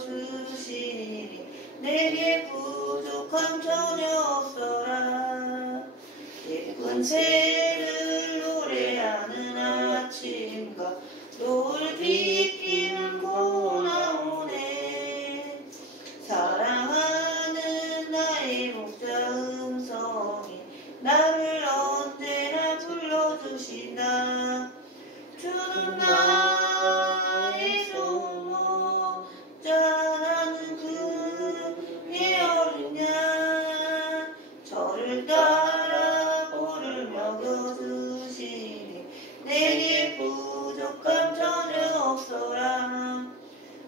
먹여주시니 내게 부족함 전혀 없어라. 예쁜 새를 노래하는 아침과 노을 비키는 고나오네. 사랑하는 나의 목자 음성이 나를 언제나 불러주신다. 주는 나의 소목자 나는 그의 어린 양. 저를 따라 꼴을 먹여주시니 내게 부족함 전혀 없어라.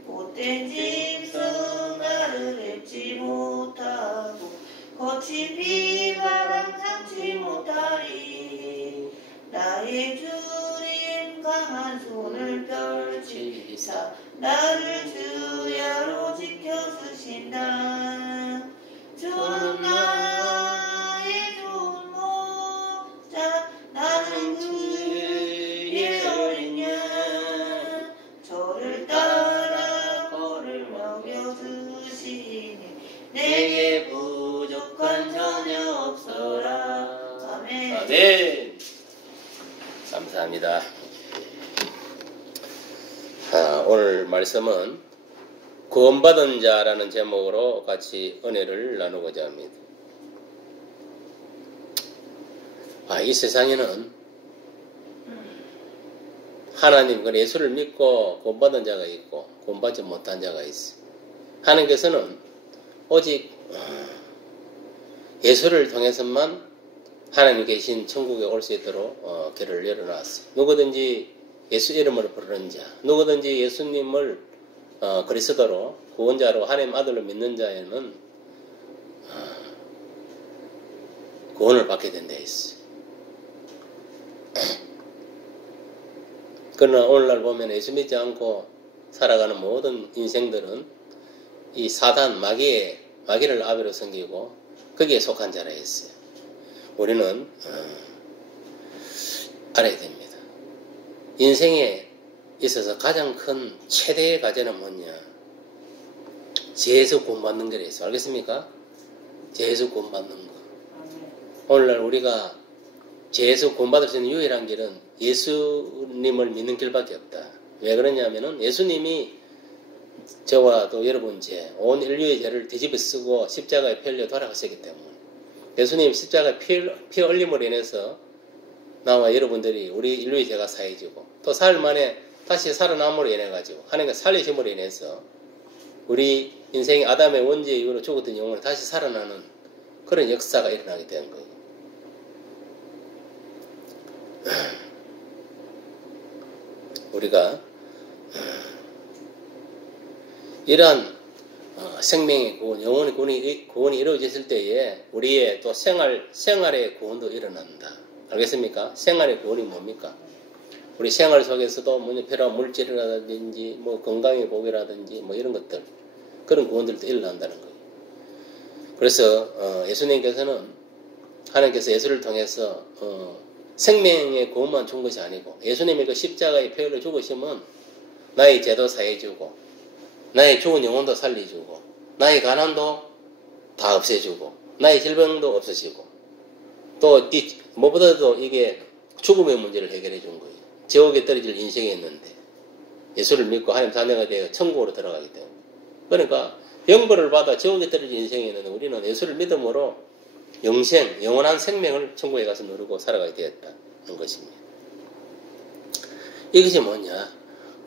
못된 짐승 나를 밟지 못하고 거친 비바람 삼지 못하리. 나의 주님 강한 손을 펼치사 나를 주야로 지켜주신다. 주는 나의 좋은 목자 나는 그의 어린 양. 저를 따라 꼴을 먹여주시니 내게 부족한 전혀 없어라. 아멘. 아멘. 감사합니다. 오늘 말씀은 구원받은 자라는 제목으로 같이 은혜를 나누고자 합니다. 이 세상에는 하나님, 예수를 믿고 구원받은 자가 있고 구원받지 못한 자가 있어요. 하나님께서는 오직 예수를 통해서만 하나님 계신 천국에 올 수 있도록 길을 열어놨어요. 누구든지 예수 이름을 부르는 자, 누구든지 예수님을 그리스도로 구원자로 하나님 아들로 믿는 자에는 구원을 받게 된다 했어요. 그러나 오늘날 보면 예수 믿지 않고 살아가는 모든 인생들은 이 사단 마귀를 아비로 섬기고 거기에 속한 자라 했어요. 우리는 알아야 됩니다. 인생에 있어서 가장 큰 최대의 과제는 뭐냐? 죄에서 구원받는 거라 했어요. 알겠습니까? 죄에서 구원받는 거. 오늘날 우리가 죄에서 구원받을 수 있는 유일한 길은 예수님을 믿는 길밖에 없다. 왜 그러냐면은 예수님이 저와 또 여러분 죄, 온 인류의 죄를 뒤집어 쓰고 십자가에 피 흘려 돌아가셨기 때문에 예수님 십자가에 피 흘림으로 인해서 나와 여러분들이 우리 인류의 죄가 사해지고 또 사흘 만에 다시 살아남으로 인해 가지고 하나님께 살리심으로 인해서 우리 인생의 아담의 원죄 이후로 죽었던 영혼이 다시 살아나는 그런 역사가 일어나게 된 거예요. 우리가 이러한 생명의 구원, 영혼의 구원이 이루어졌을 때에 우리의 또 생활의 구원도 일어난다. 알겠습니까? 생활의 구원이 뭡니까? 우리 생활 속에서도 뭐냐 필요한 물질이라든지 뭐 건강의 복이라든지 뭐 이런 것들 그런 구원들도 일어난다는 거예요. 그래서 예수님께서는 하나님께서 예수를 통해서 생명의 구원만 준 것이 아니고 예수님의 그 십자가의 피 흘려 죽으시면 나의 죄도 사해주고 나의 죽은 영혼도 살려주고 나의 가난도 다 없애주고 나의 질병도 없애주고 또 무엇보다도 이게 죽음의 문제를 해결해 준 거예요. 지옥에 떨어질 인생이 있는데 예수를 믿고 하나님 자녀가 되어 천국으로 들어가기 때문에 그러니까 병벌을 받아 지옥에 떨어질 인생이 있는데 우리는 예수를 믿음으로 영원한 생명을 천국에 가서 누리고 살아가게 되었다는 것입니다. 이것이 뭐냐?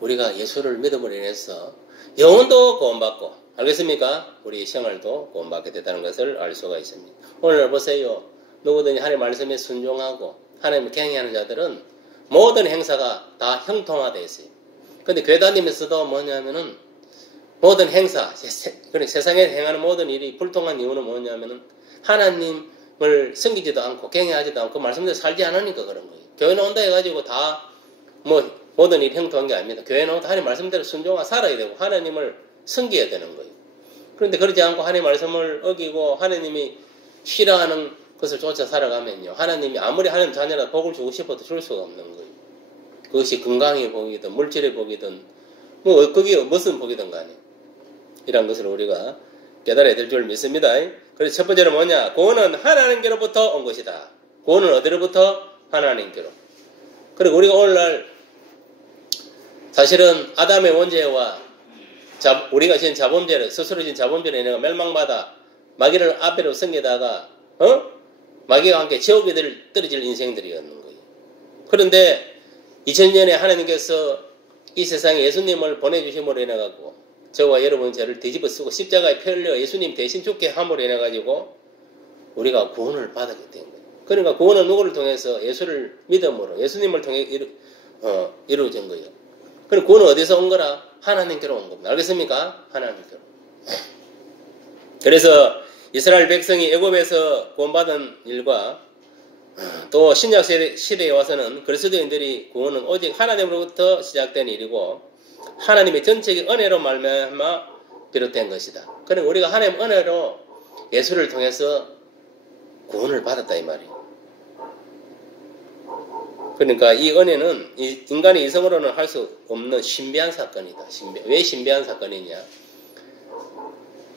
우리가 예수를 믿음으로 인해서 영혼도 구원받고 알겠습니까? 우리 생활도 구원받게 됐다는 것을 알 수가 있습니다. 오늘 보세요. 누구든지 하나님 말씀에 순종하고 하나님을 경외하는 자들은 모든 행사가 다 형통화되어 있어요. 근데 교회 다니면서도 뭐냐면은 모든 행사, 세상에 행하는 모든 일이 불통한 이유는 뭐냐면은 하나님을 섬기지도 않고 경외하지도 않고 말씀대로 살지 않으니까 그런 거예요. 교회는 온다 해가지고 다 모든 일이 형통한 게 아닙니다. 교회는 하나님 말씀대로 순종하고 살아야 되고 하나님을 섬겨야 되는 거예요. 그런데 그러지 않고 하나님 말씀을 어기고 하나님이 싫어하는 것을 쫓아 살아가면요. 하나님이 아무리 하나님 자녀라 복을 주고 싶어도 줄 수가 없는 거예요. 그것이 건강의 복이든 물질의 복이든 그게 무슨 복이든 간에 이런 것을 우리가 깨달아야 될 줄 믿습니다. 그래서 첫 번째는 뭐냐? 구원은 하나님께로부터 온 것이다. 구원은 어디로부터? 하나님께로. 그리고 우리가 오늘날 사실은 아담의 원죄와 우리가 지은 자범죄를, 스스로 지은 자범죄를 인해 멸망받아 마귀를 앞에로 섬기다가 마귀와 함께 지옥에 떨어질 인생들이었는 거예요. 그런데 2000년에 하나님께서 이 세상에 예수님을 보내주심으로 인해가지고 저와 여러분 죄를 뒤집어 쓰고 십자가에 피 흘려 예수님 대신 죽게 함으로 인해가지고 우리가 구원을 받게 된 거예요. 그러니까 구원은 누구를 통해서? 예수를 믿음으로 예수님을 통해 이루어진 거예요. 그럼 구원은 어디서 온 거라? 하나님께로 온 겁니다. 알겠습니까? 하나님께로. 그래서 이스라엘 백성이 애굽에서 구원받은 일과 또 신약 시대에 와서는 그리스도인들이 구원은 오직 하나님으로부터 시작된 일이고 하나님의 전적인 은혜로 말미암아 비롯된 것이다. 그러니까 우리가 하나님 은혜로 예수를 통해서 구원을 받았다 이 말이에요. 그러니까 이 은혜는 인간의 이성으로는 할 수 없는 신비한 사건이다. 왜 신비한 사건이냐?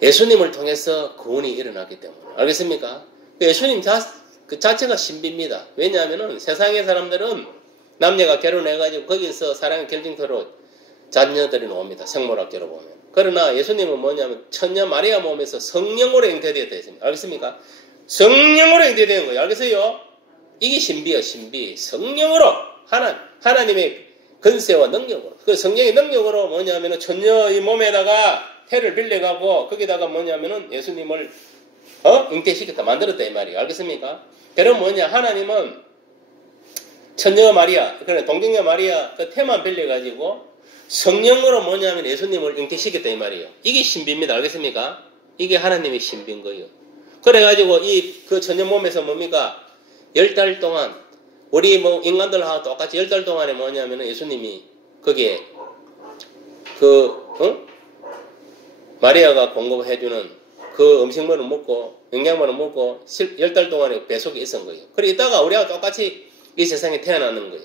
예수님을 통해서 구원이 일어나기 때문에. 알겠습니까? 예수님 그 자체가 신비입니다. 왜냐하면 세상의 사람들은 남녀가 결혼해가지고 거기서 사랑의 결정토로 자녀들이 나옵니다. 생물학적으로 보면. 그러나 예수님은 뭐냐면 처녀 마리아 몸에서 성령으로 잉태되었다 했습니다. 알겠습니까? 성령으로 잉태되는 거예요. 알겠어요? 이게 신비예요. 신비. 성령으로 하나님의 근세와 능력으로. 그 성령의 능력으로 뭐냐면은 처녀의 몸에다가 태를 빌려가고 거기다가 뭐냐면은 예수님을 잉태시켰다. 만들었다 이 말이에요. 알겠습니까? 그럼 뭐냐? 하나님은 처녀 마리아, 그래 동정녀 마리아 그 태만 빌려가지고 성령으로 뭐냐면 예수님을 잉태시켰다 이 말이에요. 이게 신비입니다. 알겠습니까? 이게 하나님의 신비인 거예요. 그래가지고 그 처녀 몸에서 뭡니까? 10달 동안 우리 뭐 인간들하고 똑같이 10달 동안에 뭐냐면은 예수님이 거기에 마리아가 공급해주는 그 음식물을 먹고 영양분을 먹고 10달 동안에 배속이 있었던 거예요. 그리고 이따가 우리하고 똑같이 이 세상에 태어나는 거예요.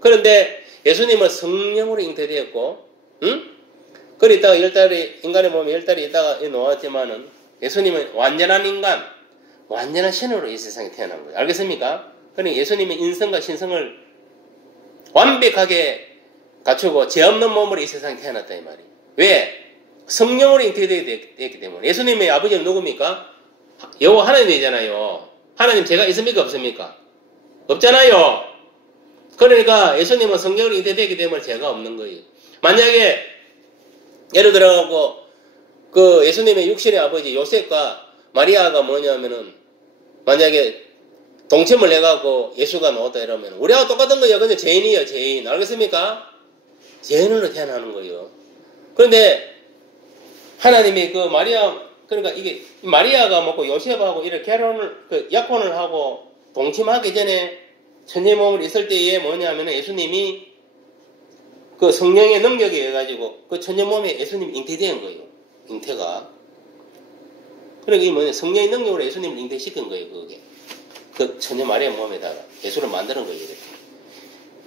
그런데 예수님은 성령으로 잉태되었고 그리고 이따가 10달이 인간의 몸에 10달이 있다가 놓았지만은 예수님은 완전한 인간, 완전한 신으로 이 세상에 태어난 거예요. 알겠습니까? 그러니까 예수님의 인성과 신성을 완벽하게 갖추고 죄 없는 몸으로 이 세상에 태어났다 이 말이에요. 왜? 성령으로 잉태되었기 때문에. 예수님의 아버지는 누굽니까? 여호와 하나님이잖아요. 하나님 죄가 있습니까? 없습니까? 없잖아요. 그러니까 예수님은 성령으로 잉태되었기 때문에 죄가 없는 거예요. 만약에 예를 들어가고 그 예수님의 육신의 아버지 요셉과 마리아가 뭐냐면은 만약에 동침을 해갖고 예수가 나왔다 이러면 우리하고 똑같은 거예요. 근데 죄인이에요. 죄인. 알겠습니까? 죄인으로 태어나는 거예요. 그런데 하나님이 그 마리아, 그러니까 이게 마리아가 먹고 요셉하고 이렇게 약혼을 하고 동침하기 전에 천의 몸을 있을 때에 뭐냐면 예수님이 그 성령의 능력에 의해가지고 그 천의 몸에 예수님이 잉태된 거예요. 잉태가. 그러니까 이게 뭐냐, 성령의 능력으로 예수님을 잉태시킨 거예요. 그게. 그 천의 마리아 몸에다가 예수를 만드는 거예요. 이렇게.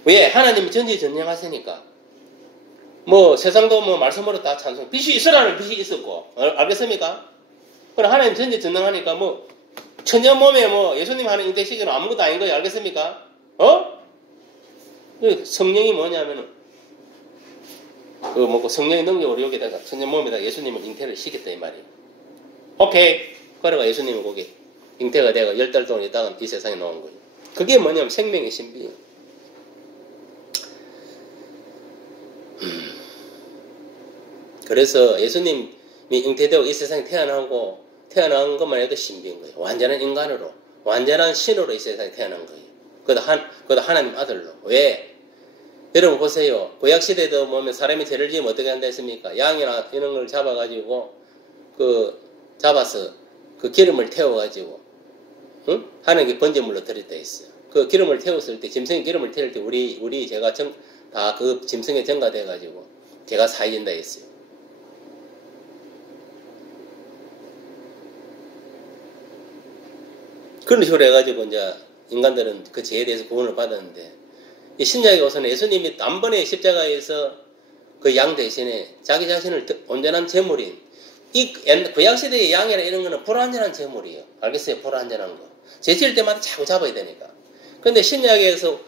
왜? 하나님이 전지전능하시니까. 뭐 세상도 뭐 말씀으로 다 찬송. 빛이 있으라는 빛이 있었고. 알겠습니까? 그럼 하나님 전지전능하니까 뭐 천년 몸에 뭐 예수님 하는 잉태시기는 아무것도 아닌 거예요. 알겠습니까? 성령이 뭐냐면은 그 뭐고 성령의 능력으로 여기다가 천년 몸에다가 예수님을 잉태를 시켰다 이 말이에요. 오케이. 그래가 예수님은 거기 잉태가 되고 10달 동안 있다가 이 세상에 나온 거예요. 그게 뭐냐면 생명의 신비예요. 그래서 예수님이 잉태되고 이 세상에 태어난 것만 해도 신비인 거예요. 완전한 인간으로, 완전한 신으로 이 세상에 태어난 거예요. 그것도 하나님 아들로. 왜? 여러분 보세요. 구약시대도 보면 사람이 죄를 지으면 어떻게 한다 했습니까? 양이나 이런 걸 잡아가지고, 잡아서 그 기름을 태워가지고, 하나님께 번제물로 드렸다 했어요. 그 기름을 태웠을 때, 짐승의 기름을 태울 때 우리 죄가 다 그 짐승에 전가돼가지고, 죄가 사해진다 했어요. 그런 식으로 해가지고 이제 인간들은 그 죄에 대해서 구원을 받았는데 이 신약에 와서는 예수님이 단번에 십자가에서 그 양 대신에 자기 자신을 온전한 제물인 이 구약시대의 양이나 이런 거는 불완전한 제물이에요. 알겠어요? 불완전한 거. 제칠 때마다 자꾸 잡아야 되니까. 근데 신약에서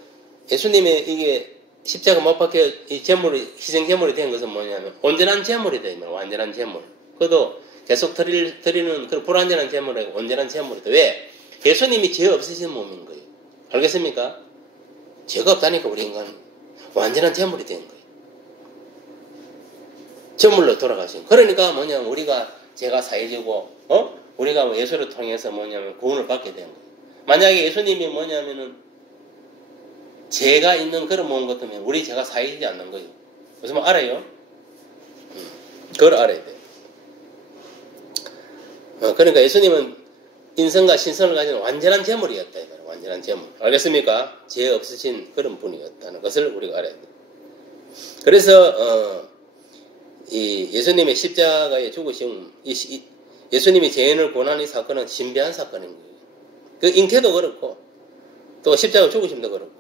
예수님의 이게 십자가 못 박혀 이 제물이, 희생 제물이 된 것은 뭐냐면 온전한 제물이 되면 완전한 제물. 그것도 계속 드리는 그 불완전한 제물이고 온전한 제물이다. 왜? 예수님이 죄 없으신 몸인 거예요. 알겠습니까? 죄가 없다니까 우리 인간은 완전한 제물이 된 거예요. 제물로 돌아가신. 그러니까 뭐냐면 우리가 죄가 사해지고 우리가 예수를 통해서 뭐냐면 구원을 받게 된 거예요. 만약에 예수님이 뭐냐면은 죄가 있는 그런 몸 같으면 우리 죄가 사해지지 않는 거예요. 무슨 말 알아요? 그걸 알아야 돼요. 그러니까 예수님은 인성과 신성을 가진 완전한 제물이었다. 완전한 제물. 알겠습니까? 죄 없으신 그런 분이었다는 것을 우리가 알아야 돼요. 그래서 이 예수님의 십자가의 죽으심, 예수님이 죄인을 고난한 이 사건은 신비한 사건인 거예요. 그 잉태도 그렇고 또 십자가 죽으심도 그렇고.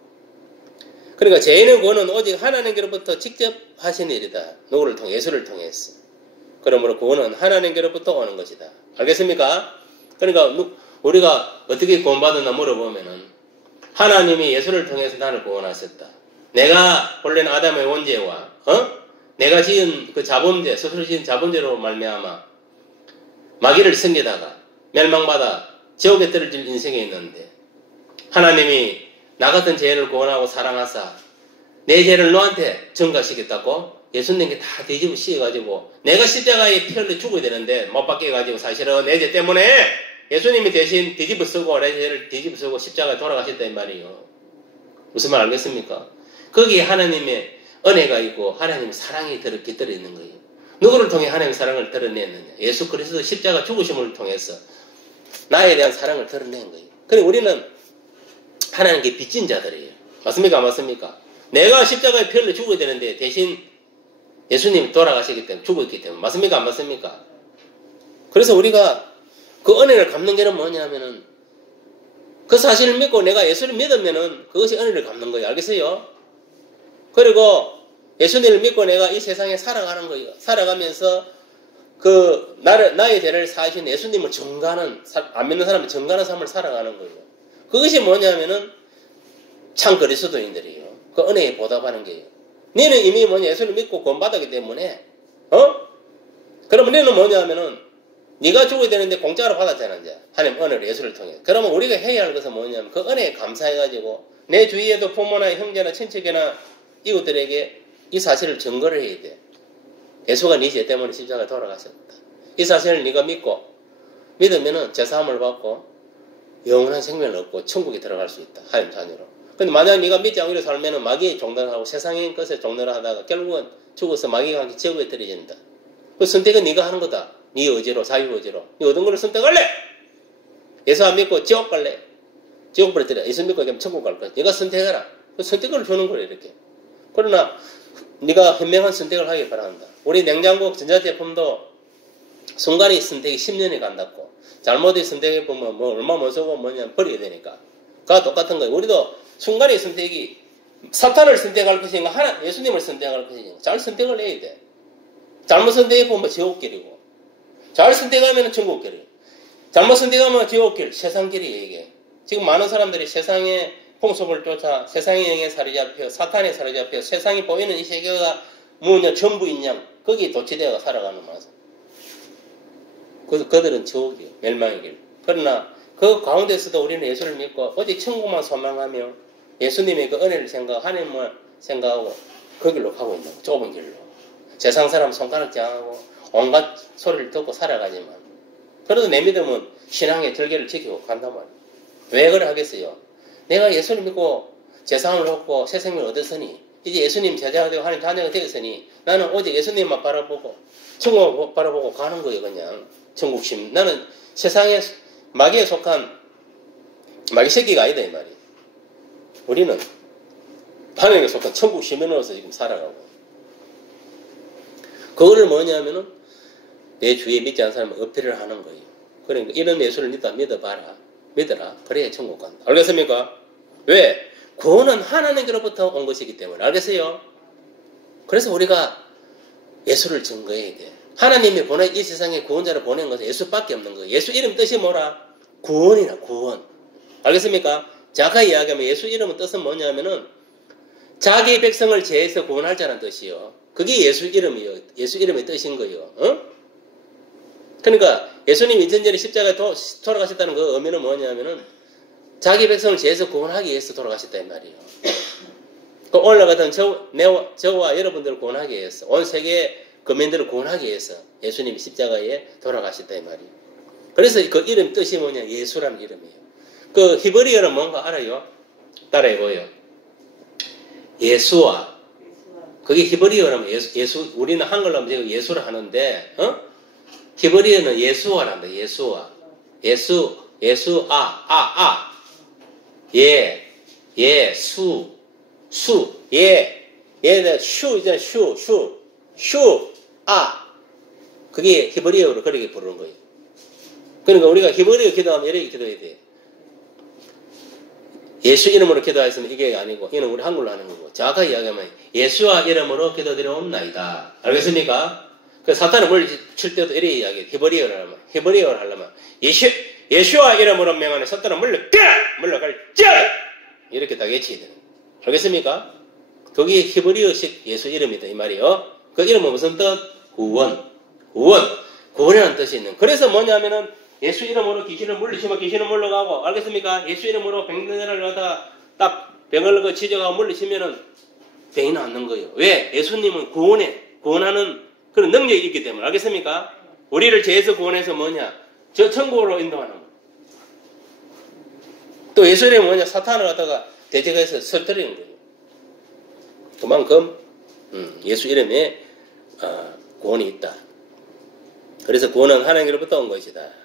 그러니까 죄인의 구원은 오직 하나님께로부터 직접 하신 일이다. 누구를 통해? 예수를 통해서. 그러므로 구원은 하나님께로부터 오는 것이다. 알겠습니까? 그러니까 우리가 어떻게 구원받았나 물어보면은 하나님이 예수를 통해서 나를 구원하셨다. 내가 본래는 아담의 원죄와 내가 지은 그 자범죄, 스스로 지은 자범죄로 말미암아 마귀를 섬기다가 멸망받아 지옥에 떨어질 인생에 있는데 하나님이 나 같은 죄인을 구원하고 사랑하사 내 죄를 너한테 전가시켰다고 예수님께 다 뒤집어 씌워가지고 내가 십자가에 피 흘려 죽어야 되는데 못 박게 해가지고 사실은 내 죄 때문에 예수님이 대신 뒤집어 쓰고 내 죄를 뒤집어 쓰고 십자가에 돌아가셨다 이 말이에요. 무슨 말 알겠습니까? 거기에 하나님의 은혜가 있고 하나님의 사랑이 깃들어 있는 거예요. 누구를 통해 하나님의 사랑을 드러냈느냐? 예수 그리스도 십자가 죽으심을 통해서 나에 대한 사랑을 드러낸 거예요. 그래 우리는 하나님께 빚진 자들이에요. 맞습니까? 안 맞습니까? 내가 십자가에 피 흘려 죽어야 되는데 대신 예수님이 돌아가시기 때문에 죽었기 때문에 맞습니까? 안 맞습니까? 그래서 우리가 그 은혜를 갚는 게는 뭐냐면은 그 사실을 믿고 내가 예수를 믿으면은 그것이 은혜를 갚는 거예요. 알겠어요? 그리고 예수님을 믿고 내가 이 세상에 살아가는 거예요. 살아가면서 그 나의 죄를 사하신 예수님을 전가하는 안 믿는 사람이 전가하는 삶을 살아가는 거예요. 그것이 뭐냐면은 참 그리스도인들이에요. 그 은혜에 보답하는 게요. 너는 이미 예수를 믿고 구원받았기 때문에 그러면 너는 뭐냐면은 네가 죽어야 되는데 공짜로 받았잖아 이제 하나님 은혜를 예수를 통해. 그러면 우리가 해야 할 것은 뭐냐면 그 은혜에 감사해가지고 내 주위에도 부모나 형제나 친척이나 이웃들에게 이 사실을 증거를 해야 돼. 예수가 네 죄 때문에 십자가에 돌아가셨다. 이 사실을 네가 믿으면은 죄사함을 받고 영원한 생명을 얻고 천국에 들어갈 수 있다. 하나님 자녀로. 근데 만약 네가 믿지 않기로 살면은 마귀의 종단을 하고 세상의 것에 종단을 하다가 결국은 죽어서 마귀가 함께 지옥에 떨어진다. 그 선택은 네가 하는 거다. 네 의지로, 자유 의지로. 네 어떤 거를 선택할래? 예수 안 믿고 지옥 갈래? 지옥 버려뜨려. 예수 믿고 그냥 천국 갈 거야. 네가 선택해라. 그 선택을 주는 거래 이렇게. 그러나 네가 현명한 선택을 하길 바란다. 우리 냉장고 전자제품도 순간의 선택이 10년이 간다고. 잘못의 선택해보면 얼마 못 쓰고 뭐냐 버려야 되니까. 그와 똑같은 거예요. 우리도 순간의 선택이 사탄을 선택할 것인가 예수님을 선택할 것인가 잘 선택을 해야 돼. 잘못 선택해보면 지옥길이고 잘 선택하면 천국길이고 잘못 선택하면 지옥길, 세상길이에요 이게. 지금 많은 사람들이 세상의 풍속을 쫓아 세상의 영에 사로잡혀 사탄에 사로잡혀 세상이 보이는 이 세계가 뭐냐 전부인 양 거기에 도취되어 살아가는 마음. 그들은 지옥이에요. 멸망의 길. 그러나 그 가운데서도 우리는 예수를 믿고 오직 천국만 소망하며 예수님의 그 은혜를 생각하고 하나님을 생각하고 그 길로 가고 있는 거예요. 좁은 길로. 세상 사람 손가락질 안 하고 온갖 소리를 듣고 살아가지만 그래도 내 믿음은 신앙의 절개를 지키고 간단 말이에요. 왜 그래 하겠어요? 내가 예수를 믿고 제사함을 얻고 새 생명을 얻었으니 이제 예수님 제자가 되고 하나님 자녀가 되었으니 나는 오직 예수님만 바라보고 천국을 바라보고 가는 거예요. 그냥 천국심. 나는 세상에 마귀에 속한 마귀 새끼가 아니다 이 말이에요. 우리는 하나님에 속한 천국 시민으로서 지금 살아가고 그거를 뭐냐면은 내 주위에 믿지 않는 사람은 어필을 하는 거예요. 그러니까 이런 예수를 믿어봐라. 믿어라. 그래야 천국 간다. 알겠습니까? 왜? 구원은 하나님께로부터 온 것이기 때문에. 알겠어요? 그래서 우리가 예수를 증거해야 돼. 하나님이 보낸 이 세상에 구원자를 보낸 것은 예수밖에 없는 거예요. 예수 이름 뜻이 뭐라? 구원이나 구원. 알겠습니까? 정확하게 이야기하면 예수 이름의 뜻은 뭐냐면은 자기 백성을 죄에서 구원할 자라는 뜻이요. 그게 예수 이름이요. 예수 이름의 뜻인 거예요. 어? 그러니까 예수님이 2000년에 십자가에 돌아가셨다는 그 의미는 뭐냐면은 자기 백성을 죄에서 구원하기 위해서 돌아가셨다 이 말이에요. 그 오늘 같은 저와 여러분들을 구원하기 위해서 온 세계 거민들을 구원하기 위해서 예수님이 십자가에 돌아가셨다 이 말이에요. 그래서 그 이름 뜻이 뭐냐? 예수라는 이름이에요. 그 히브리어는 뭔가 알아요? 따라해보요. 예수와. 그게 히브리어라면 예수, 우리는 한글로 하면 예수를 하는데, 히브리어는 예수와란다, 예수와. 그게 히브리어로 그렇게 부르는 거예요. 그러니까 우리가 히브리어 기도하면 이렇게 기도해야 돼. 예수 이름으로 기도했으면 이게 아니고, 이는 우리 한글로 하는 거고. 정확하게 이야기하면 예수와 이름으로 기도드려옵나이다. 알겠습니까? 그 사탄을 물리칠 때도 이렇게 이야기해요. 히브리어를 하려면 예수와 이름으로 명하는 사탄을 물러갈지어다! 이렇게 딱 외쳐야 되는 거예요. 알겠습니까? 그게 히브리어식 예수 이름이다 이 말이에요. 그 이름은 무슨 뜻? 구원이라는 뜻이 있는. 그래서 뭐냐면은 예수 이름으로 귀신을 물리치면 귀신은 물러가고, 알겠습니까? 예수 이름으로 병들을 갖다가 딱 병을 치료하고 물리치면은 병이 낫는 거예요. 왜? 예수님은 구원하는 그런 능력이 있기 때문에. 알겠습니까? 우리를 죄에서 구원해서 뭐냐? 저 천국으로 인도하는 거예요. 또 예수 이름은 뭐냐? 사탄을 갖다가 대적해서 설득하는 거예요. 그만큼 예수 이름에 구원이 있다. 그래서 구원은 하나님으로부터 온 것이다.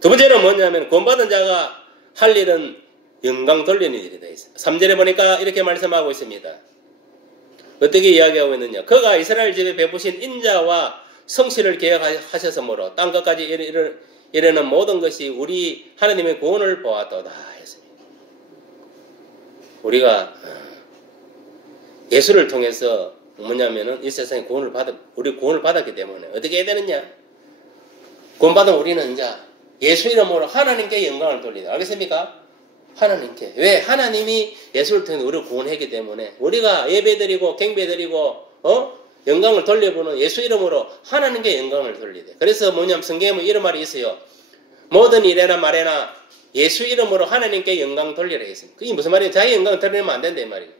두 번째는 뭐냐면 구원받은 자가 할 일은 영광 돌리는 일이 되어 있습니다. 3절에 보니까 이렇게 말씀하고 있습니다. 어떻게 이야기하고 있느냐. 그가 이스라엘 집에 베푸신 인자와 성실을 계획하셨으므로 땅끝까지 이르는 모든 것이 우리 하나님의 구원을 보았도다 했습니다. 우리가 예수를 통해서 뭐냐면은 이 세상에 우리 구원을 받았기 때문에 어떻게 해야 되느냐? 구원받은 우리는 이제 예수 이름으로 하나님께 영광을 돌리다. 알겠습니까? 하나님께. 왜? 하나님이 예수를 통해 우리를 구원했기 때문에 우리가 예배드리고 경배드리고 영광을 돌려보는 예수 이름으로 하나님께 영광을 돌리다. 그래서 뭐냐면 성경에 이런 말이 있어요. 모든 일에나 말에나 예수 이름으로 하나님께 영광 돌리라 했습니다. 그게 무슨 말이에요? 자기 영광을 드러내면 안 된다 이 말이에요.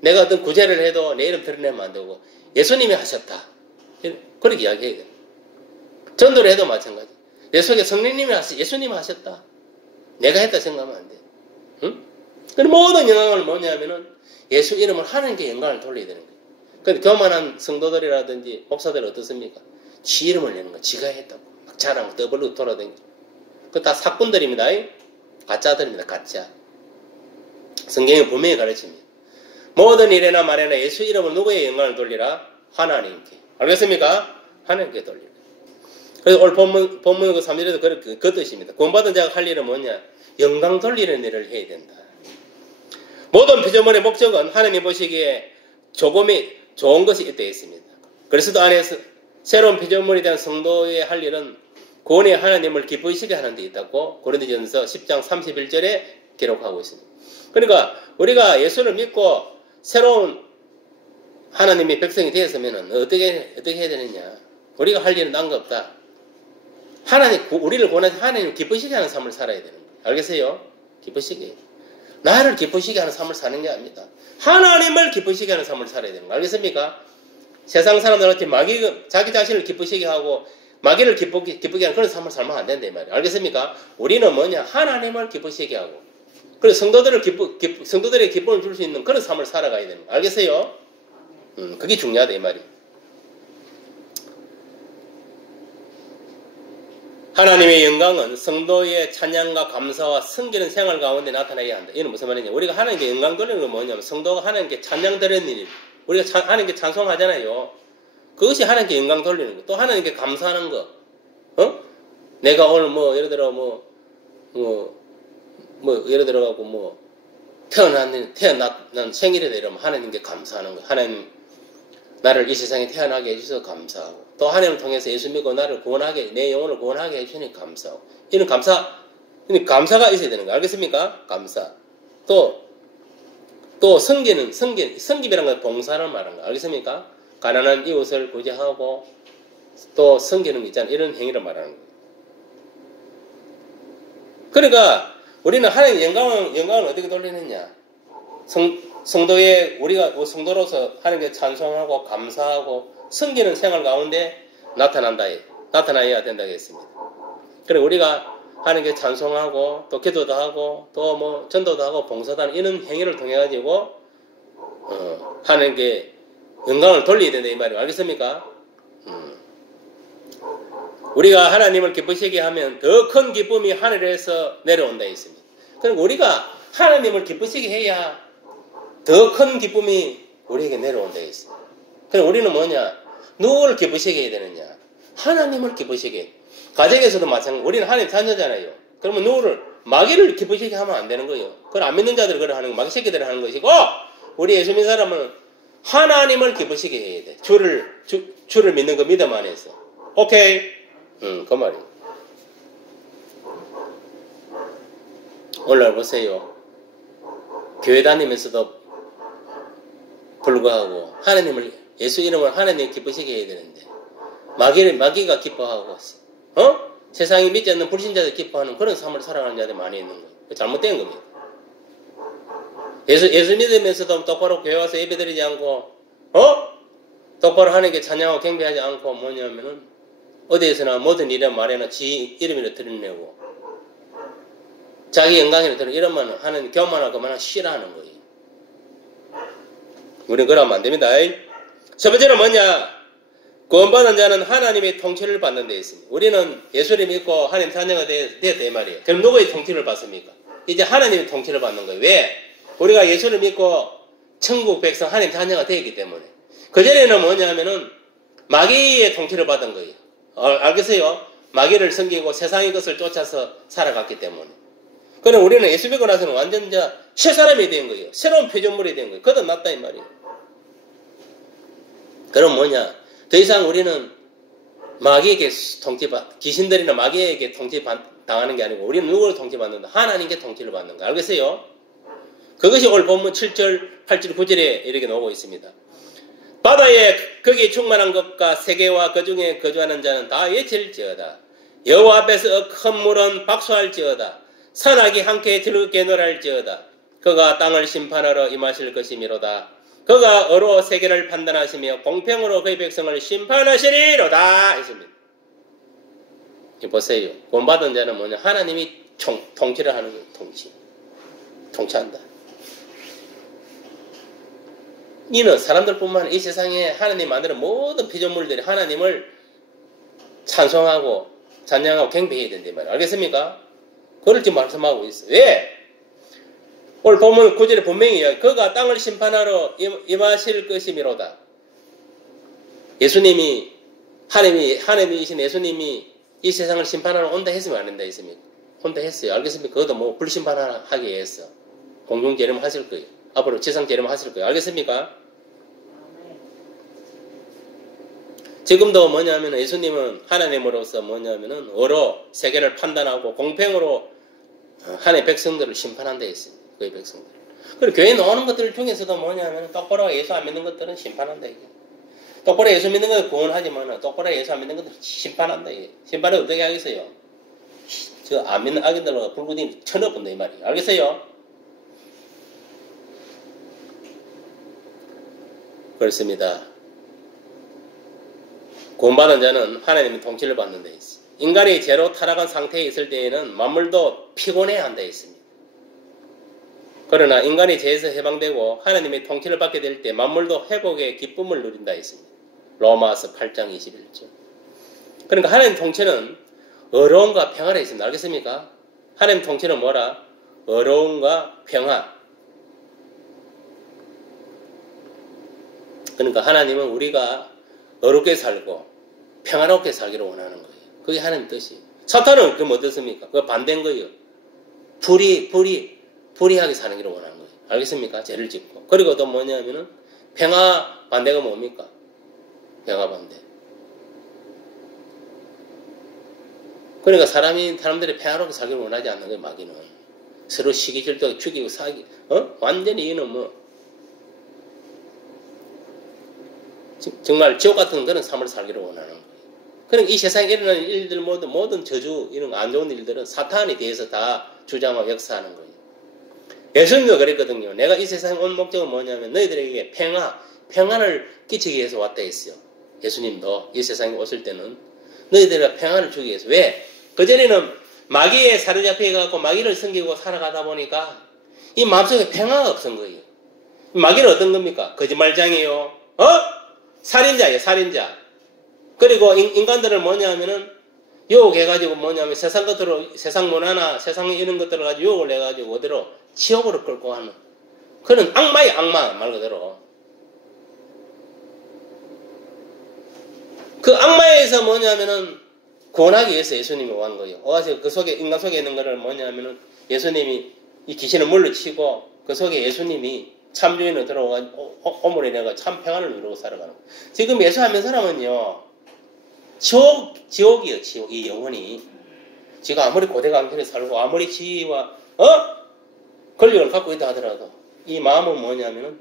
내가 어떤 구제를 해도 내 이름 드러내면 안 되고 예수님이 하셨다. 그렇게 이야기해야 돼요. 전도를 해도 마찬가지. 내 속에 성령님이 예수님이 하셨다. 내가 했다 생각하면 안 돼. 응? 그럼 모든 영광을 뭐냐면은 예수 이름을 하나님께 영광을 돌려야 되는 거예요. 근데 교만한 성도들이라든지 목사들 어떻습니까? 지 이름을 내는 거. 지가 했다고. 막 자랑하고 떠벌리고 돌아다니고. 그거 다 사꾼들입니다. 가짜들입니다. 가짜. 성경이 분명히 가르칩니다. 모든 일에나 말에나 예수 이름을 누구의 영광을 돌리라? 하나님께. 알겠습니까? 하나님께 돌리라. 그래서 오늘 본문 그 3절에도 그 뜻입니다. 구원받은 자가 할 일은 뭐냐? 영광 돌리는 일을 해야 된다. 모든 피조물의 목적은 하나님 보시기에 좋은 것이 있다 있습니다. 그리스도 안에서 새로운 피조물에 대한 성도의 할 일은 구원의 하나님을 기쁘시게 하는 데 있다고 고린도전서 10장 31절에 기록하고 있습니다. 그러니까 우리가 예수를 믿고 새로운 하나님의 백성이 되었으면 어떻게 해야 되느냐? 우리가 할 일은 난 거 없다. 우리를 구원해서 하나님을 기쁘시게 하는 삶을 살아야 되는 거예요. 알겠어요? 기쁘시게. 나를 기쁘시게 하는 삶을 사는 게 아닙니다. 하나님을 기쁘시게 하는 삶을 살아야 되는 거예요. 알겠습니까? 세상 사람들한테 자기 자신을 기쁘시게 하고 마귀를 기쁘게 하는 그런 삶을 살면 안 된다 이 말이에요. 알겠습니까? 우리는 뭐냐? 하나님을 기쁘시게 하고 그래서 성도들에게 기쁨을 줄 수 있는 그런 삶을 살아가야 되는 거예요. 알겠어요? 그게 중요하다 이 말이에요. 하나님의 영광은 성도의 찬양과 감사와 섬기는 생활 가운데 나타나야 한다. 이는 무슨 말이냐? 우리가 하나님께 영광 돌리는 건 뭐냐면 성도가 하나님께 찬양 드리는 일. 우리가 하나님께 찬송하잖아요. 그것이 하나님께 영광 돌리는 거. 또 하나님께 감사하는 거. 내가 오늘 예를 들어 예를 들어가고 태어난 생일이다 이러면 하나님께 감사하는 거. 하나님 나를 이 세상에 태어나게 해주셔서 감사하고, 또 하나님을 통해서 예수 믿고 나를 구원하게, 내 영혼을 구원하게 해주시니 감사하고, 이런 감사가 있어야 되는 거예요. 알겠습니까? 감사. 또 성김이라는 건 봉사를 말하는 거예요. 알겠습니까? 가난한 이웃을 구제하고, 또 섬기는 거 있잖아요. 이런 행위를 말하는 거예요. 그러니까 우리는 하나님의 영광을 어떻게 돌리느냐? 우리가 성도로서 하나님께 찬송하고 감사하고 섬기는 생활 가운데 나타나야 된다고 했습니다. 그리고 우리가 하나님께 찬송하고 또 기도도 하고 또 뭐 전도도 하고 봉사도 하는 이런 행위를 통해 가지고 하나님께 영광을 돌려야 된다 이 말이에요. 알겠습니까? 우리가 하나님을 기쁘시게 하면 더 큰 기쁨이 하늘에서 내려온다 했습니다. 그리고 우리가 하나님을 기쁘시게 해야 더 큰 기쁨이 우리에게 내려온다 했습니다. 그럼 우리는 뭐냐? 누구를 기쁘시게 해야 되느냐? 하나님을 기쁘시게 해야 돼. 가정에서도 마찬가지로 우리는 하나님 자녀잖아요. 그러면 마귀를 기쁘시게 하면 안 되는 거예요. 그걸 안 믿는 자들을 그걸 하는 거, 마귀 새끼들을 하는 것이고, 우리 예수 믿는 사람은 하나님을 기쁘시게 해야 돼. 주를 믿는 그 믿음 안에서. 오케이? 그 말이에요. 오늘 보세요. 교회 다니면서도 불구하고 예수 이름을 하나님 기쁘시게 해야 되는데 마귀가 기뻐하고 세상이 믿지 않는 불신자들 기뻐하는 그런 삶을 살아가는 자들이 많이 있는 거예요. 잘못된 겁니다. 예수 믿으면서도 똑바로 교회 와서 예배드리지 않고 똑바로 하나님께 찬양하고 경배하지 않고 뭐냐면은 어디에서나 모든 일에 말에나 지 이름으로 드러내고 자기 영광이라 드러내고 이러면 하나님 교만하고 그만하고 싫어하는 거예요. 우리는 그러면 안 됩니다. 첫 번째는 뭐냐? 구원받은 자는 하나님의 통치를 받는 데 있습니다. 우리는 예수를 믿고 하나님 자녀가 되었다 이 말이에요. 그럼 누구의 통치를 받습니까? 이제 하나님의 통치를 받는 거예요. 왜? 우리가 예수를 믿고 천국 백성 하나님 자녀가 되었기 때문에. 그전에는 뭐냐면은 마귀의 통치를 받은 거예요. 알겠어요? 마귀를 섬기고 세상의 것을 쫓아서 살아갔기 때문에. 그럼 우리는 예수 믿고 나서는 완전 새 사람이 된 거예요. 새로운 표준물이 된 거예요. 거듭났다 이 말이에요. 그럼 뭐냐? 더 이상 우리는 마귀에게 귀신들이나 마귀에게 통치당하는 게 아니고 우리는 누구를 통치받는다? 하나님께 통치를 받는 거. 알겠어요? 그것이 오늘 본문 7절, 8절, 9절에 이렇게 나오고 있습니다. 바다에 거기에 충만한 것과 세계와 그 중에 거주하는 자는 다 외칠지어다. 여호와 앞에서 큰 물은 박수할지어다. 산악이 함께 즐겁게 놀할지어다. 그가 땅을 심판하러 임하실 것이미로다. 그가 어로 세계를 판단하시며 공평으로 그의 백성을 심판하시리로다 했습니다. 보세요. 구원받은 자는 뭐냐? 하나님이 통치를 하는 거예요. 통치한다. 이는 사람들뿐만 아니라 이 세상에 하나님 만드는 모든 피조물들이 하나님을 찬송하고 찬양하고 경배해야 된다 말이에요. 알겠습니까? 그걸 지금 말씀하고 있어요. 왜? 오늘 보면 9절에 분명히 그가 땅을 심판하러 임하실 것이미로다. 예수님이 하나님이신 예수님이 이 세상을 심판하러 온다 했으면 안 된다 했습니까? 온다 했어요. 알겠습니까? 그것도 뭐 불심판하기 위해서 공중 재림 하실 거예요. 앞으로 지상 재림 하실 거예요. 알겠습니까? 지금도 뭐냐면 예수님은 하나님으로서 뭐냐면은 어로 세계를 판단하고 공평으로 하나님의 백성들을 심판한다 했습니다. 그의 백성들. 그리고 교회에 나오는 것들 중에서도 뭐냐면 똑바로 예수 안 믿는 것들은 심판한다 이게. 똑바로 예수 믿는 것을 구원하지만 똑바로 예수 안 믿는 것들은 심판한다 이게. 심판을 어떻게 하겠어요? 저 안 믿는 악인들과 불구덩이 쳐넣어본다 이 말이에요. 알겠어요? 그렇습니다. 구원받은 자는 하나님의 통치를 받는 데 있습니다. 인간이 죄로 타락한 상태에 있을 때에는 만물도 피곤해야 한다 했습니다. 그러나 인간이 죄에서 해방되고 하나님의 통치를 받게 될 때 만물도 회복의 기쁨을 누린다 했습니다. 로마서 8장 21절. 그러니까 하나님 통치는 어려움과 평화가 있습니다. 알겠습니까? 하나님 통치는 뭐라? 어려움과 평화. 그러니까 하나님은 우리가 어렵게 살고 평화롭게 살기를 원하는 거예요. 그게 하나님 뜻이에요. 사탄은 그럼 어떻습니까? 그거 반대인 거예요. 불의하게 사는 길을 원하는 거예요. 알겠습니까? 죄를 짓고. 그리고 또 뭐냐면은 평화 반대가 뭡니까? 영화반대. 그러니까 사람들이 평화롭게 살기를 원하지 않는 거예요, 마귀는. 서로 시기 질투하고 죽이고 사기, 완전히 이는 뭐, 정말 지옥 같은 그런 삶을 살기를 원하는 거예요. 그러니까 이 세상에 일어나는 일들 모든 저주, 이런 안 좋은 일들은 사탄에 대해서 다 주장하고 역사하는 거예요. 예수님도 그랬거든요. 내가 이 세상에 온 목적은 뭐냐면 너희들에게 평안을 끼치기 위해서 왔다 했어요. 예수님도 이 세상에 오실 때는 너희들에게 평안을 주기 위해서. 왜? 그전에는 마귀에 사로잡혀갖고 마귀를 섬기고 살아가다 보니까 이 마음속에 평화가 없은 거예요. 마귀는 어떤 겁니까? 거짓말장이에요. 살인자예요, 살인자. 그리고 인간들을 뭐냐면은 유혹해가지고 뭐냐면 세상 것들로, 세상 문화나 세상에 이런 것들을 가지고 유혹을 해가지고 어디로 지옥으로 끌고 가는 그런 악마의 악마, 말 그대로. 그 악마에서 뭐냐면은 구원하기 위해서 예수님이 온 거예요. 와서 그 속에, 인간 속에 있는 거를 뭐냐면은 예수님이 이 귀신을 물리치고 그 속에 예수님이 참주인으로 들어오고 오물에 내가 참 평안을 누리고 살아가는 거예요. 지금 예수하면 사람은요, 지옥이요, 지옥. 이 영혼이. 지가 아무리 고대강편에 살고, 아무리 지위와, 권력을 갖고 있다 하더라도, 이 마음은 뭐냐면은,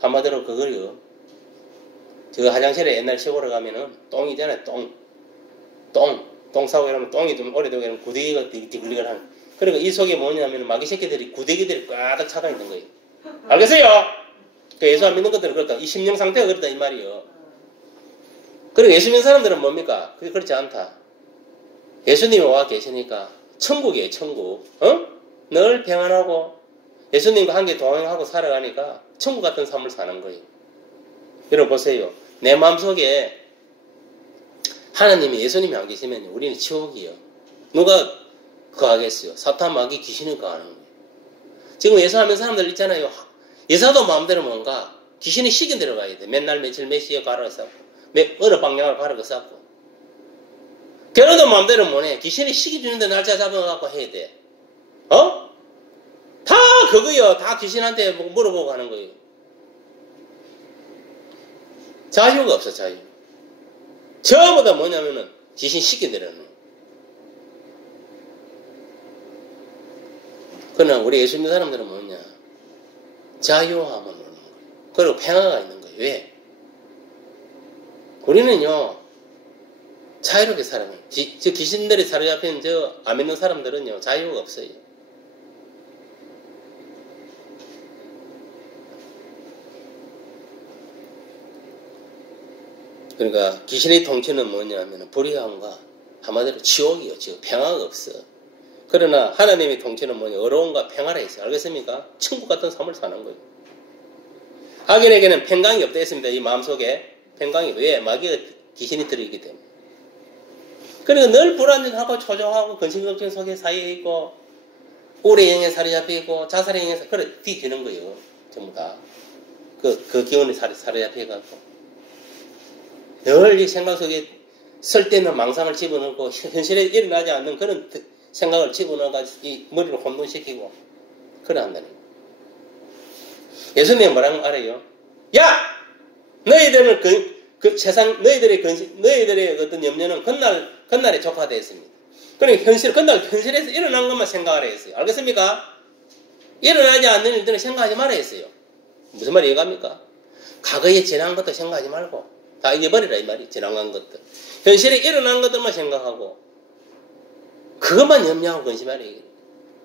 한마디로 그거요. 저 화장실에 옛날 시골에 가면은, 똥이잖아요, 똥 싸고 이러면 똥이 좀 오래되고 이러면 구데기가 디글디글 하는. 그러니까 이 속에 뭐냐면은, 마귀 새끼들이 구데기들이 꽉 차가 있는 거예요. 알겠어요? 그 예수 안 믿는 것들은 그렇다. 이 심령 상태가 그렇다, 이 말이요. 그리고 예수 믿는 사람들은 뭡니까? 그게 그렇지 않다. 예수님이 와 계시니까 천국이에요, 천국. 늘 평안하고 예수님과 함께 동행하고 살아가니까 천국 같은 삶을 사는 거예요. 여러분 보세요. 내 마음속에 하나님이 예수님이 안 계시면 우리는 지옥이에요. 누가 거하겠어요? 사탄, 마귀, 귀신이 거하는 거예요. 지금 예수하면 사람들 있잖아요. 예사도 마음대로 뭔가 귀신이 시킨 대로 가야 돼. 맨날 며칠 몇 시에 가라고 쌓고 어느 방향을 가라고 쌓고 결혼도 마음대로 못해. 귀신이 시기 주는데 날짜 잡아갖고 해야 돼. 다 그거요. 다 귀신한테 물어보고 하는 거예요. 자유가 없어, 자유. 전부 다 뭐냐면은 귀신 시킨 대로 하는 거예요. 그러나 우리 예수 믿는 사람들은 뭐냐? 자유함을 누리는 거예요. 그리고 평화가 있는 거예요. 왜? 우리는요, 자유롭게 살아가요. 저 귀신들이 사로잡힌 저 안 믿는 사람들은요, 자유가 없어요. 그러니까 귀신의 통치는 뭐냐면 불의함과 한마디로 지옥이요. 지옥. 평화가 없어. 그러나 하나님의 통치는 뭐냐? 어려움과 평화가 있어요. 알겠습니까? 천국 같은 삶을 사는 거예요. 악인에게는 평강이 없다 했습니다. 이 마음속에. 평강이 왜? 마귀가 귀신이 들어있기 때문에. 그러니까 늘 불안정하고 초조하고 근심걱정 속에 사이에 있고 우울의 영에 사로잡히고 자살의 영에 그래 뒤지는 거예요. 전부 다. 그 기운이 사로잡혀갖고 늘 이 생각 속에 쓸데있는 망상을 집어넣고 현실에 일어나지 않는 그런 생각을 집어넣어가지고 이 머리를 혼돈시키고 그래 한다는 거예요. 예수님이 뭐라는 거 알아요? 야! 너희들은 너희들의 어떤 염려는 건날에 족하되어 있습니다. 그러니까 현실에서 일어난 것만 생각하라 했어요. 알겠습니까? 일어나지 않는 일들은 생각하지 말아야 했어요. 무슨 말이 이해갑니까? 과거에 지나간 것도 생각하지 말고, 다 잊어버리라, 이 말이. 지나간 것들. 현실에 일어난 것들만 생각하고, 그것만 염려하고 근심하라.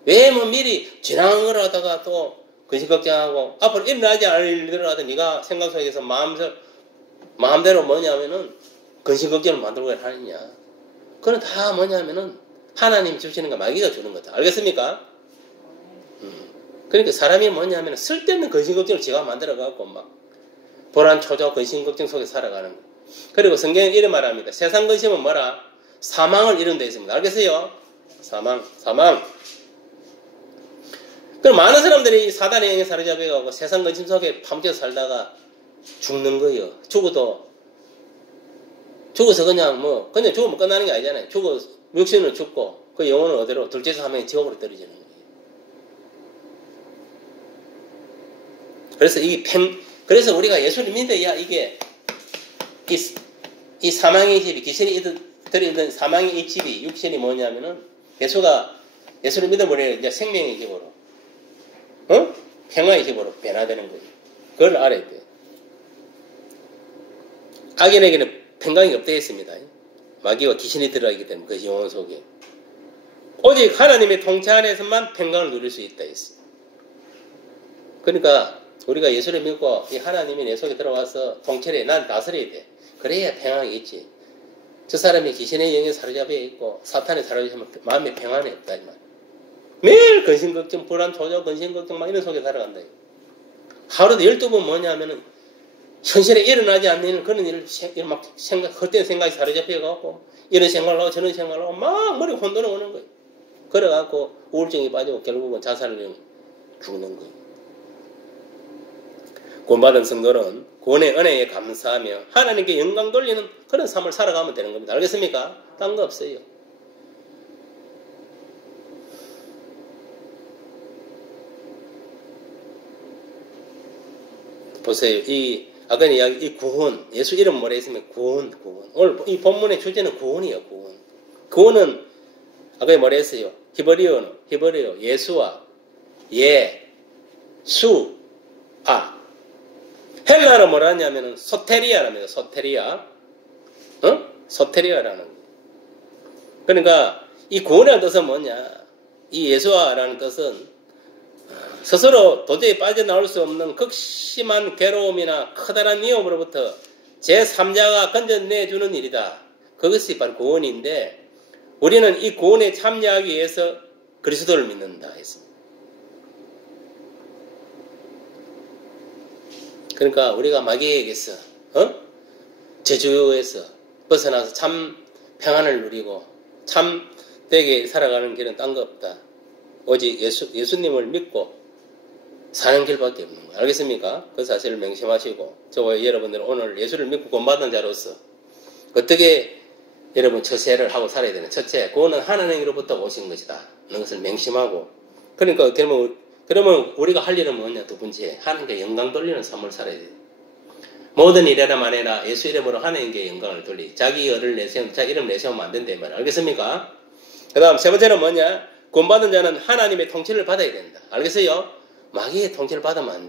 왜 뭐 미리 지나간 걸 하다가 또 근심 걱정하고, 앞으로 일어나지 않을 일들을 하다 네가 생각 속에서 마음대로 뭐냐면은 근심 걱정을 만들고 하느냐. 그건 다 뭐냐면은 하나님이 주시는 거 마귀가 주는 거다. 알겠습니까? 그러니까 사람이 뭐냐면 쓸데없는 근심 걱정을 지가 만들어갖고 막 불안, 초조, 근심 걱정 속에 살아가는 거예요. 그리고 성경에 이런 말합니다. 세상 근심은 뭐라? 사망을 이룬 데 있습니다. 알겠어요? 사망. 그럼 많은 사람들이 사단의 영에 사로잡혀가고 세상 근심 속에 파묻혀 살다가 죽는 거예요. 죽어서 그냥 죽으면 끝나는 게 아니잖아요. 육신은 죽고 그 영혼은 어디로? 둘째서 한 명이 지옥으로 떨어지는 거예요. 그래서 우리가 예수를 믿어야 이게 이 사망의 집이, 귀신이 들어있는 사망의 이 집이, 육신이 뭐냐면은, 예수를 믿어버리는 이제 생명의 집으로, 평화의 집으로 변화되는 거예요. 그걸 알아야 돼요. 악인에게는 평강이 없다 했습니다. 마귀와 귀신이 들어가기 때문에 그 영혼 속에. 오직 하나님의 통치 안에서만 평강을 누릴 수 있다 했어요. 그러니까 우리가 예수를 믿고 이 하나님이 내 속에 들어와서 통치를 해. 난 다스려야 돼. 그래야 평안이 있지. 저 사람이 귀신의 영에 사로잡혀 있고 사탄에 사로잡히면 마음에 평안이 없다 이 말. 매일 근심걱정, 불안, 조조, 근심걱정 막 이런 속에 살아간다. 하루도 12번 뭐냐면은 현실에 일어나지 않는 그런 일을 막 헛된 생각이 사로잡혀갖고 이런 생각을 하고 저런 생각을 하고 막 머리가 혼돈이 오는 거예요. 그래갖고 우울증이 빠지고 결국은 자살을 죽는 거예요. 구원받은 성도는 구원의 은혜에 감사하며 하나님께 영광 돌리는 그런 삶을 살아가면 되는 겁니다. 알겠습니까? 딴 거 없어요. 보세요. 아까 이야기, 이 구원, 예수 이름 뭐라 했으면 구원. 오늘 이 본문의 주제는 구원이에요, 구원. 구원은, 아까 뭐라 했어요? 히브리어, 예수와, 헬라로 뭐라 하냐면은 소테리아랍니다, 소테리아. 소테리아라는 거예요. 그러니까, 이 구원이라는 뜻은 뭐냐? 이 예수와라는 뜻은 스스로 도저히 빠져나올 수 없는 극심한 괴로움이나 커다란 위험으로부터 제3자가 건져내주는 일이다. 그것이 바로 구원인데 우리는 이 구원에 참여하기 위해서 그리스도를 믿는다 했습니다. 그러니까 우리가 마귀에게서 저주에서 벗어나서 참 평안을 누리고 참되게 살아가는 길은 딴 거 없다. 오직 예수님을 믿고 사는 길밖에 없는 거예요. 알겠습니까? 그 사실을 명심하시고 저와 여러분들은 오늘 예수를 믿고 구원받은 자로서 어떻게 여러분 처세를 하고 살아야 되는 첫째, 구원은 하나님으로부터 오신 것이다. 이런 것을 명심하고 그러니까 그러면 우리가 할 일은 뭐냐? 두 번째, 하나님께 영광 돌리는 삶을 살아야 돼요. 모든 일에나 만에나 예수 이름으로 하나님께 영광을 돌리 자기 열을 내세우면 자기 이름 내세우면 안 된다 이 말. 알겠습니까? 그 다음 세 번째는 뭐냐? 구원받은 자는 하나님의 통치를 받아야 된다. 알겠어요? 마귀의 통치를 받으면 안 돼.